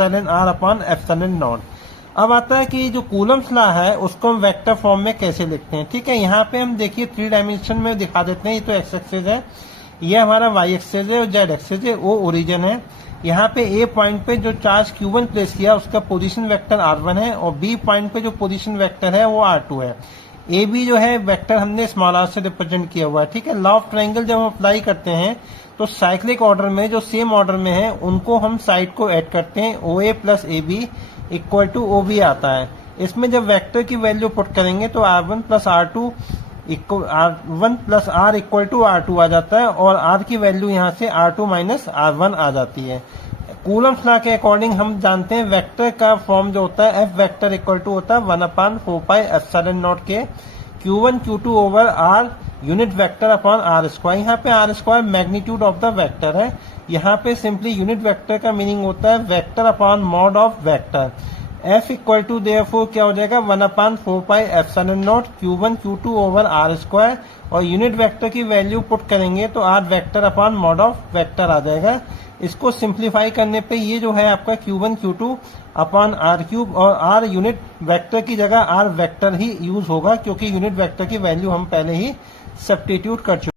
Epsilon R upon epsilon naught. अब आता है कि जो कूलम्स लॉ है उसको हम वेक्टर फॉर्म में कैसे लिखते हैं। ठीक है, यहाँ पे हम देखिए 3 डायमेंशन में दिखा देते हैं। ये तो एक्स एक्सिस है, ये हमारा वाई एक्सिस है और जेड एक्सिस है, वो ओरिजिन है। यहाँ पे ए पॉइंट पे जो चार्ज Q1 प्लेस किया उसका पोजीशन वेक्टर R1 है और बी पॉइंट पे जो पोजीशन वेक्टर है वो R2 है। ए बी जो है वेक्टर हमने स्मॉल आर से रिप्रेजेंट किया हुआ है। ठीक है, लॉ ऑफ ट्रायंगल जब हम अप्लाई करते हैं तो साइक्लिक ऑर्डर में जो सेम ऑर्डर में है उनको हम साइड को ऐड करते हैं, O A plus A B equal to O B आता है। इसमें जब वेक्टर की वैल्यू पुट करेंगे तो R1 plus R2 R1 plus R equal to R2 आ जाता है और R की वैल्यू यहाँ से R2 माइनस R1 आ जाती है। कूलम्स लॉ के अकॉर्डिंग हम जानते हैं वेक्टर का फॉर्म जो होता है F वेक्टर इक्वल टू होता है 1/4 पाई एप्सिलॉन नॉट के Q1 Q2 over R unit vector upon R square. यहाँ पे R square magnitude of the vector है। यहाँ पे सिंपली यूनिट वेक्टर का मीनिंग होता है vector upon mod of vector. F equal to therefore क्या हो जाएगा 1/4 pi epsilon naught Q1 Q2 over R square और यूनिट वेक्टर की वैल्यू पुट करेंगे तो R vector upon mod of vector आ जाएगा। इसको सिंप्लीफाई करने पे ये जो है आपका Q1 Q2 upon R cube और R यूनिट वेक्टर की जगह R वेक्टर ही यूज होगा क्योंकि यूनिट वेक्टर की वैल्यू हम पहले ही सब्स्टिट्यूट कर चुके